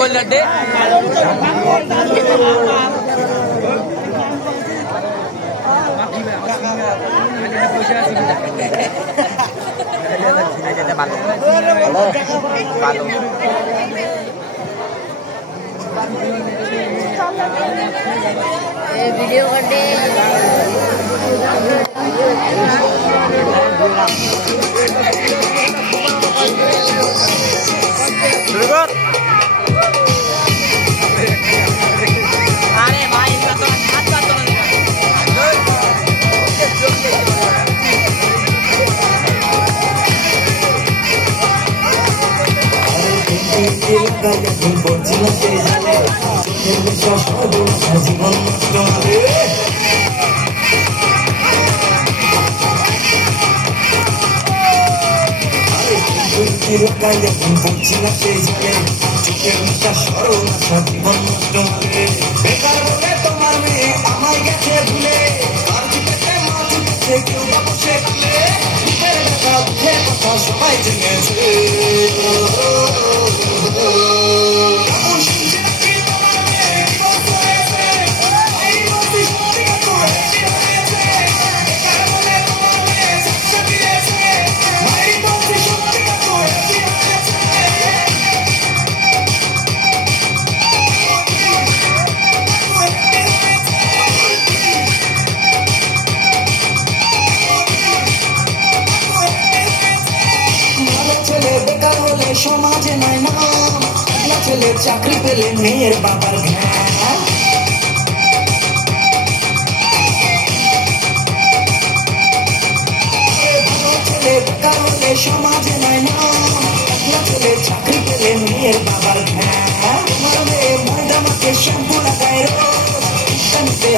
বলতে ভিডিও করতে আরে ভাই হাত পাতো না তোমার মেয়ে আমায় গেছে ভুলে কেউ বা বসে কথা সবাই জেনেছে সমাজে নয় না ছেলে চাকরি পেলে মেয়ের বাবার ছেলে বেকার হলে সমাজে নয় না ছেলে চাকরি পেলে মেয়ের বাবার তোমার মেয়ে ময়দামাকে শ্যাম্পু লাগায়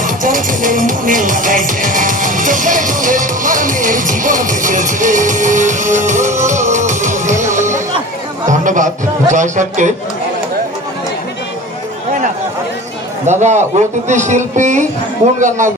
হাজার ছেলে মনে লাগাইছে চোখের জলে তোমার মেয়ের জীবন বেঁচেছে। ধন্যবাদ জয় স্যারকে। দাদা অতিথি শিল্পী কোন গান